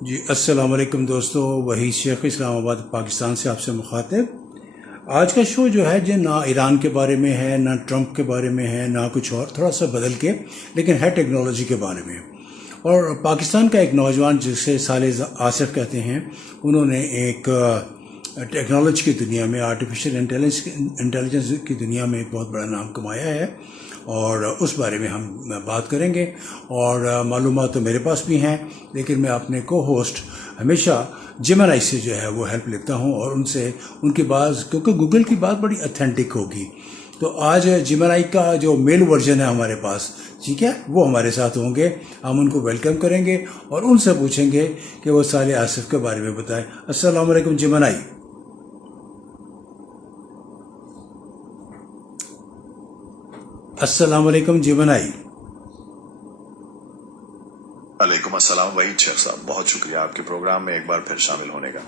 جی السلام علیکم دوستو، وحید شیخ اسلام آباد پاکستان سے آپ سے مخاطب۔ آج کا شو جو ہے جو نہ ایران کے بارے میں ہے، نہ ٹرمپ کے بارے میں ہے، نہ کچھ اور، تھوڑا سا بدل کے، لیکن ہے ٹیکنالوجی کے بارے میں۔ اور پاکستان کا ایک نوجوان جسے صالح آصف کہتے ہیں، انہوں نے ایک ٹیکنالوجی کی دنیا میں، آرٹیفیشل انٹیلیجنس کی دنیا میں ایک بہت بڑا نام کمایا ہے، اور اس بارے میں ہم بات کریں گے۔ اور معلومات تو میرے پاس بھی ہیں، لیکن میں اپنے کو ہوسٹ ہمیشہ جیمنائی سے جو ہے وہ ہیلپ لیتا ہوں، اور ان سے ان کی بات، کیونکہ گوگل کی بات بڑی اتھینٹک ہوگی، تو آج جیمنائی کا جو میل ورژن ہے ہمارے پاس، ٹھیک ہے، وہ ہمارے ساتھ ہوں گے۔ ہم ان کو ویلکم کریں گے اور ان سے پوچھیں گے کہ وہ صالح آصف کے بارے میں بتائیں۔ السلام علیکم جیمنائی۔ السلام علیکم جیمنائی۔ وعلیکم السلام وحید شیخ صاحب، بہت شکریہ آپ کے پروگرام میں ایک بار پھر شامل ہونے کا۔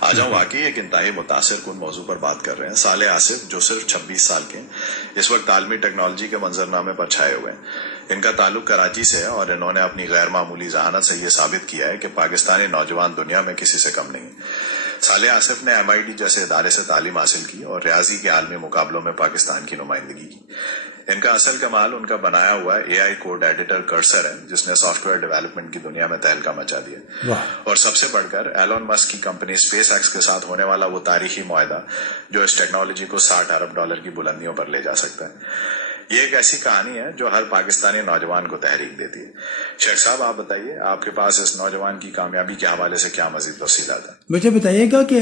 آج ہم واقعی ایک انتہائی متاثر کن موضوع پر بات کر رہے ہیں۔ صالح آصف جو صرف 26 سال کے ہیں، اس وقت عالمی ٹیکنالوجی کے منظرنامے پر چھائے ہوئے ہیں۔ ان کا تعلق کراچی سے ہے، اور انہوں نے اپنی غیر معمولی ذہانت سے یہ ثابت کیا ہے کہ پاکستانی نوجوان دنیا میں کسی سے کم نہیں۔ صالح آصف نے MIT جیسے ادارے سے تعلیم حاصل کی اور ریاضی کے عالمی مقابلوں میں پاکستان کی نمائندگی کی۔ ان کا اصل کمال ان کا بنایا ہوا AI کوڈ ایڈیٹر کرسر ہے، جس نے سافٹ ویئر ڈیولپمنٹ کی دنیا میں تہلکہ مچا دیا۔ اور سب سے بڑھ کر ایلون مسک کی کمپنی اسپیس ایکس کے ساتھ ہونے والا وہ تاریخی معاہدہ جو اس ٹیکنالوجی کو $60 ارب کی بلندیوں پر لے جا سکتا ہے۔ یہ ایک ایسی کہانی ہے جو ہر پاکستانی نوجوان کو تحریک دیتی ہے۔ شیخ صاحب، آپ بتائیے، آپ کے پاس اس نوجوان کی کامیابی کے حوالے سے کیا مزید تفصیلات ہیں؟ مجھے بتائیے گا کہ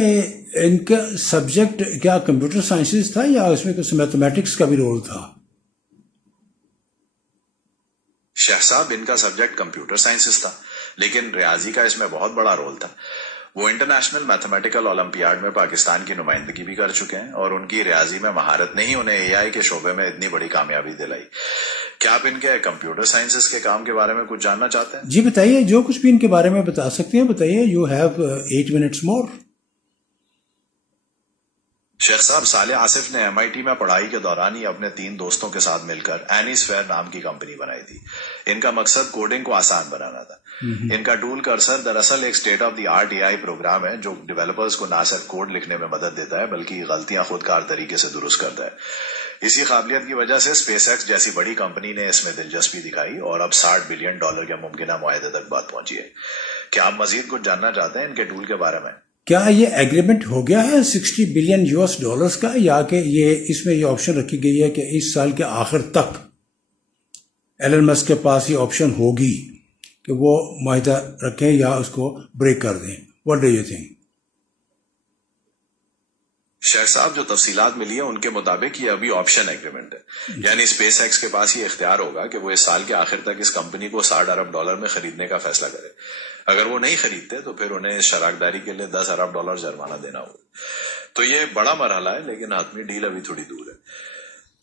ان کا سبجیکٹ کیا کمپیوٹر سائنسز تھا یا اس میں کچھ میتھمیٹکس کا بھی رول تھا؟ شیخ صاحب، ان کا سبجیکٹ کمپیوٹر سائنسز تھا، لیکن ریاضی کا اس میں بہت بڑا رول تھا۔ وہ انٹرنیشنل میتھمیٹیکل اولمپیاڈ میں پاکستان کی نمائندگی بھی کر چکے ہیں، اور ان کی ریاضی میں مہارت نے ہی انہیں AI کے شعبے میں اتنی بڑی کامیابی دلائی۔ کیا آپ ان کے کمپیوٹر سائنسز کے کام کے بارے میں کچھ جاننا چاہتے ہیں؟ جی بتائیے، جو کچھ بھی ان کے بارے میں بتا سکتے ہیں بتائیے۔ یو ہیو 8 منٹس مور۔ شیخ صاحب، صالح آصف نے MIT میں پڑھائی کے دوران ہی اپنے 3 دوستوں کے ساتھ مل کر اینیسفیئر نام کی کمپنی بنائی تھی۔ ان کا مقصد کوڈنگ کو آسان بنانا تھا۔ ان کا ٹول کرسر دراصل ایک state of the art AI program ہے جو ڈیولپرز کو نہ صرف کوڈ لکھنے میں مدد دیتا ہے بلکہ غلطیاں خودکار طریقے سے درست کرتا ہے۔ اسی قابلیت کی وجہ سے اسپیس ایکس جیسی بڑی کمپنی نے اس میں دلچسپی دکھائی، اور اب $60 بلین کے ممکنہ معاہدے تک بات پہنچی ہے۔ کیا آپ مزید کچھ جاننا چاہتے ہیں ان کے ٹول کے بارے میں؟ کیا یہ ایگریمنٹ ہو گیا ہے $60 بلین کا، یا کہ یہ اس میں یہ آپشن رکھی گئی ہے کہ اس سال کے آخر تک ایلن مسک کے پاس یہ آپشن ہوگی کہ وہ معاہدہ رکھیں یا اس کو بریک کر دیں؟ What do you think? شیخ صاحب، جو تفصیلات ملی ہیں ان کے مطابق یہ ابھی آپشن ایگریمنٹ ہے، یعنی اسپیس ایکس کے پاس یہ اختیار ہوگا کہ وہ اس سال کے آخر تک اس کمپنی کو $60 ارب میں خریدنے کا فیصلہ کرے۔ اگر وہ نہیں خریدتے تو پھر انہیں اس شراکت کے لیے $10 ارب جرمانہ دینا ہوگا۔ تو یہ بڑا مرحلہ ہے، لیکن حتمی ڈیل ابھی تھوڑی دور ہے۔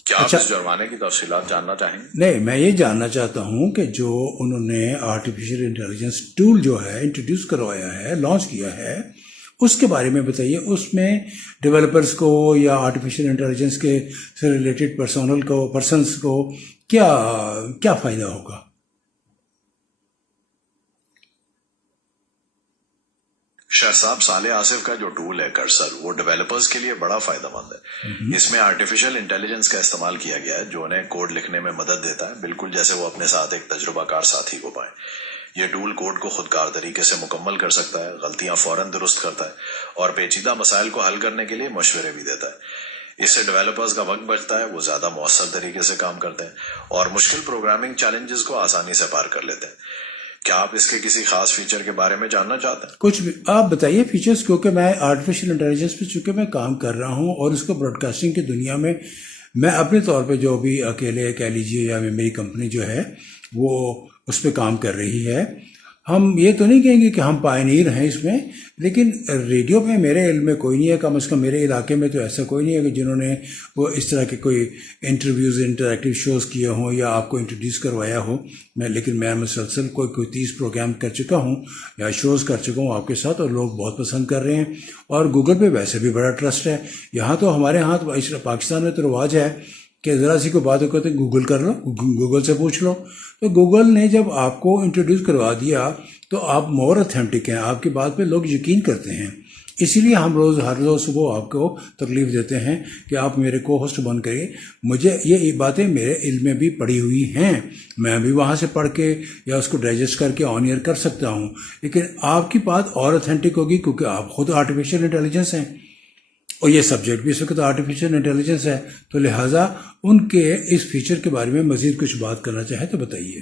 کیا آپ اس جرمانے کی تفصیلات جاننا چاہیں گے؟ نہیں، میں یہ جاننا چاہتا ہوں کہ جو انہوں نے آرٹیفیشل انٹیلیجنس ٹول جو ہے انٹروڈیوس کروایا ہے، لانچ کیا ہے، اس کے بارے میں بتائیے۔ اس میں ڈیولپرز کو یا آرٹیفیشل انٹیلیجنس کے سے ریلیٹڈ پرسنس کو کیا فائدہ ہوگا؟ شیخ صاحب، صالح آصف کا جو ٹول ہے کرسر، وہ ڈیولپرز کے لیے بڑا فائدہ مند ہے۔ اس میں آرٹیفیشل انٹیلیجنس کا استعمال کیا گیا ہے جو انہیں کوڈ لکھنے میں مدد دیتا ہے، بالکل جیسے وہ اپنے ساتھ ایک تجربہ کار ساتھی کو پائیں۔ یہ ٹول کوڈ کو خودکار طریقے سے مکمل کر سکتا ہے، غلطیاں فوراً درست کرتا ہے، اور پیچیدہ مسائل کو حل کرنے کے لیے مشورے بھی دیتا ہے۔ اس سے ڈیولپرز کا وقت بچتا ہے، وہ زیادہ مؤثر طریقے سے کام کرتے ہیں اور مشکل پروگرامنگ چیلنجز کو آسانی سے پار کر لیتے ہیں۔ کیا آپ اس کے کسی خاص فیچر کے بارے میں جاننا چاہتے ہیں؟ کچھ بھی آپ بتائیے فیچرز، کیونکہ میں آرٹیفیشل انٹیلیجنس پہ چونکہ میں کام کر رہا ہوں، اور اس کو براڈ کاسٹنگ کی دنیا میں میں اپنے طور پہ جو بھی اکیلے کہہ لیجیے یا میری کمپنی جو ہے وہ اس پہ کام کر رہی ہے۔ ہم یہ تو نہیں کہیں گے کہ ہم پائنیر ہیں اس میں، لیکن ریڈیو پہ میرے علم میں کوئی نہیں ہے، کم از کم میرے علاقے میں تو ایسا کوئی نہیں ہے کہ جنہوں نے وہ اس طرح کے کوئی انٹرویوز انٹریکٹیو شوز کیے ہوں یا آپ کو انٹروڈیوس کروایا ہو۔ لیکن میں مسلسل کوئی 30 پروگرام کر چکا ہوں یا شوز کر چکا ہوں آپ کے ساتھ، اور لوگ بہت پسند کر رہے ہیں، اور گوگل پہ ویسے بھی بڑا ٹرسٹ ہے۔ یہاں تو ہمارے ہاں تو پاکستان میں تو رواج ہے کہ ذرا سی کوئی بات ہو کہتے گوگل کر لو، گوگل سے پوچھ لو. تو گوگل نے جب آپ کو انٹروڈیوس کروا دیا تو آپ مور اتھینٹک ہیں، آپ کی بات پہ لوگ یقین کرتے ہیں. اسی لیے ہم ہر روز صبح آپ کو تکلیف دیتے ہیں کہ آپ میرے کو ہوسٹ بن کریے. مجھے یہ باتیں میرے علم میں بھی پڑھی ہوئی ہیں، میں بھی وہاں سے پڑھ کے یا اس کو ڈائجسٹ کر کے آن ایئر کر سکتا ہوں، لیکن آپ کی بات اور اتھینٹک ہوگی کیونکہ آپ خود آرٹیفیشیل انٹیلیجنس ہیں اور یہ سبجیکٹ بھی اس وقت آرٹیفیشیل انٹیلیجنس ہے. تو لہٰذا ان کے اس فیچر کے بارے میں مزید کچھ بات کرنا چاہے تو بتائیے.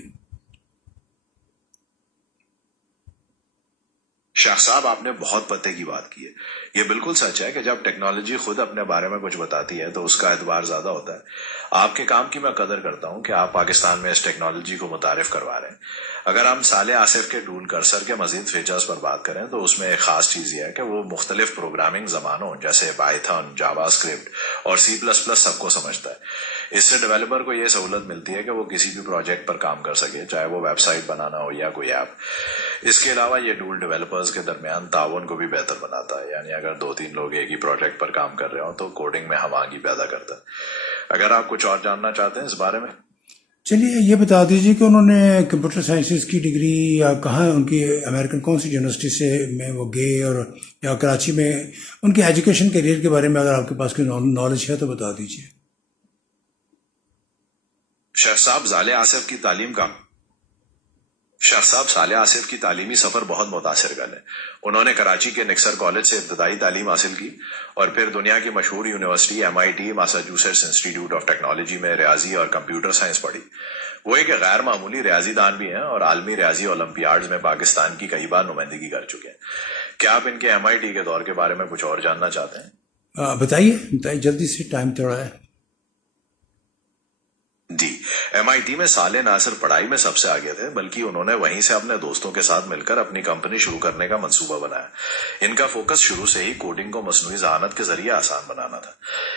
شاہ صاحب، آپ نے بہت پتے کی بات کی ہے. یہ بالکل سچ ہے کہ جب ٹیکنالوجی خود اپنے بارے میں کچھ بتاتی ہے تو اس کا اعتبار زیادہ ہوتا ہے. آپ کے کام کی میں قدر کرتا ہوں کہ آپ پاکستان میں اس ٹیکنالوجی کو متعارف کروا رہے ہیں. اگر ہم صالح آصف کے ٹول کرسر کے مزید فیچرز پر بات کریں تو اس میں ایک خاص چیز یہ ہے کہ وہ مختلف پروگرامنگ زبانوں جیسے پائتھن، جاوا اسکرپٹ اور C++ سب کو سمجھتا ہے. اس سے ڈیولپر کو یہ سہولت ملتی ہے کہ وہ کسی بھی پروجیکٹ پر کام کر سکے، چاہے وہ ویب سائٹ بنانا ہو یا کوئی ایپ. اس کے علاوہ یہ ٹول ڈیولپرز کے درمیان تعاون کو بھی بہتر بناتا ہے، یعنی اگر 2-3 لوگ ایک ہی پروجیکٹ پر کام کر رہے ہوں تو کوڈنگ میں ہم آہنگی پیدا کرتا ہے. اگر آپ کچھ اور جاننا چاہتے ہیں اس بارے میں. چلیے یہ بتا دیجیے کہ انہوں نے کمپیوٹر سائنسز کی ڈگری یا کہاں ان کی امریکن کون سی یونیورسٹی سے میں وہ گئے، اور یا کراچی میں ان کے ایجوکیشن کیریئر کے بارے میں اگر آپ کے پاس کوئی نالج ہے تو بتا دیجیے. شاہ صاحب، صالح آصف کی تعلیمی سفر بہت متاثر کن ہے. انہوں نے کراچی کے نکسر کالج سے ابتدائی تعلیم حاصل کی اور پھر دنیا کی مشہور university MIT Massachusetts Institute of Technology میں ریاضی اور کمپیوٹر سائنس پڑھی. وہ ایک غیر معمولی ریاضی دان بھی ہیں اور عالمی ریاضی اولمپیاڈز میں پاکستان کی کئی بار نمائندگی کر چکے ہیں. کیا آپ ان کے MIT کے دور کے بارے میں کچھ اور جاننا چاہتے ہیں؟ بتائیے جلدی سے، ٹائم تھوڑا ہے. جی، MIT میں صالح نہ صرف پڑھائی میں سب سے آگے تھے بلکہ انہوں نے وہیں سے اپنے دوستوں کے ساتھ مل کر اپنی کمپنی شروع کرنے کا منصوبہ بنایا. ان کا فوکس شروع سے ہی کوڈنگ کو مصنوعی ذہانت کے ذریعے آسان بنانا تھا.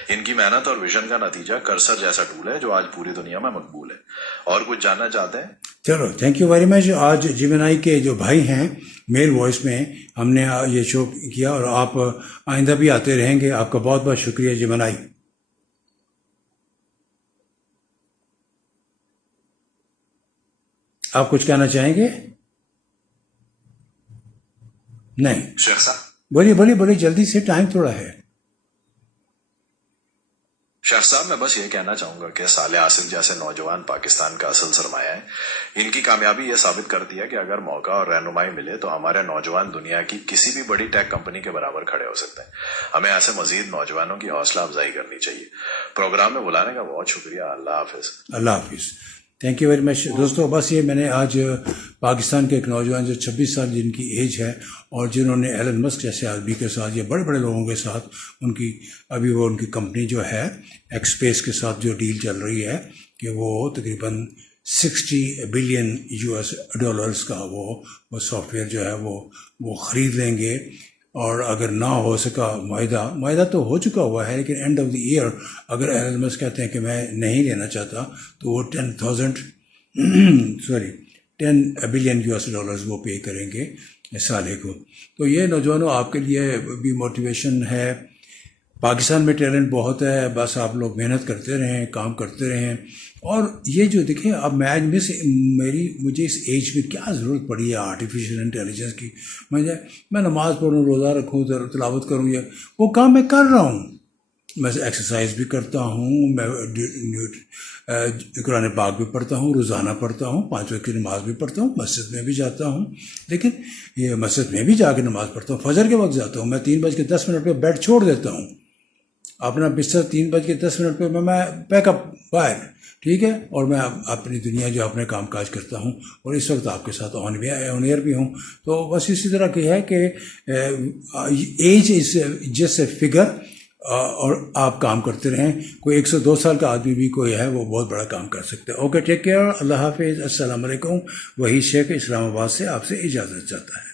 ان کی محنت اور ویژن کا نتیجہ کرسر جیسا ٹول ہے جو آج پوری دنیا میں مقبول ہے. اور کچھ جاننا چاہتے ہیں؟ چلو، تھینک یو ویری مچ. آج جیمنائی کے جو بھائی ہیں میل وائس میں ہم نے یہ شو کیا اور آپ آئندہ بھی آتے رہیں گے. آپ کا بہت بہت شکریہ جیمنائی. آپ کچھ کہنا چاہیں گے؟ نہیں؟ شیخ صاحب بولیے جلدی سے، ٹائم تھوڑا ہے. شیخ صاحب، میں بس یہ کہنا چاہوں گا کہ صالح آصف جیسے نوجوان پاکستان کا اصل سرمایہ ہے. ان کی کامیابی یہ ثابت کرتی ہے کہ اگر موقع اور رہنمائی ملے تو ہمارے نوجوان دنیا کی کسی بھی بڑی ٹیک کمپنی کے برابر کھڑے ہو سکتے ہیں. ہمیں ایسے مزید نوجوانوں کی حوصلہ افزائی کرنی چاہیے. پروگرام میں بلانے کا بہت شکریہ. اللہ حافظ. اللہ حافظ. Thank you very much. دوستو، بس یہ میں نے آج پاکستان کے ایک نوجوان جو 26 سال جن کی ایج ہے اور جنہوں نے ایلن مسک جیسے آدمی کے ساتھ یا بڑے بڑے لوگوں کے ساتھ ان کی کمپنی جو ہے ایکسپیس کے ساتھ جو ڈیل چل رہی ہے کہ وہ تقریباً $60 بلین کا وہ سافٹ ویئر جو ہے وہ خرید لیں گے. اور اگر نہ ہو سکا معاہدہ تو ہو چکا ہوا ہے، لیکن اینڈ آف دی ایئر اگر ایلن مسک کہتے ہیں کہ میں نہیں لینا چاہتا تو وہ $10 بلین وہ پے کریں گے سالے کو. تو یہ نوجوانوں آپ کے لیے بھی موٹیویشن ہے. پاکستان میں ٹیلنٹ بہت ہے، بس آپ لوگ محنت کرتے رہیں، کام کرتے رہیں. اور یہ جو دیکھیں اب مجھے اس ایج میں کیا ضرورت پڑی ہے آرٹیفیشیل انٹیلیجنس کی. میں نماز پڑھوں، روزہ رکھوں، تلاوت کروں، یا وہ کام میں کر رہا ہوں. میں ایکسرسائز بھی کرتا ہوں، میں قرآن پاک بھی پڑھتا ہوں، روزانہ پڑھتا ہوں، 5 وقت کی نماز بھی پڑھتا ہوں، مسجد میں بھی جاتا ہوں. لیکن یہ مسجد میں بھی جا کے نماز پڑھتا ہوں، فجر کے وقت جاتا ہوں. میں 3:10 پہ بیڈ چھوڑ دیتا ہوں، اپنا بستر 3:10 پہ میں پیک اپ باہر، ٹھیک ہے، اور میں اپنی دنیا جو اپنے کام کاج کرتا ہوں اور اس وقت آپ کے ساتھ آن ایئر بھی ہوں. تو بس اسی طرح کی ہے کہ age is just a figure, اور آپ کام کرتے رہیں. کوئی 102 سال کا آدمی بھی کوئی ہے وہ بہت بڑا کام کر سکتا ہے. Okay, take care. اللہ حافظ. السلام علیکم. وحید شیخ اسلام آباد سے آپ سے اجازت چاہتا ہے.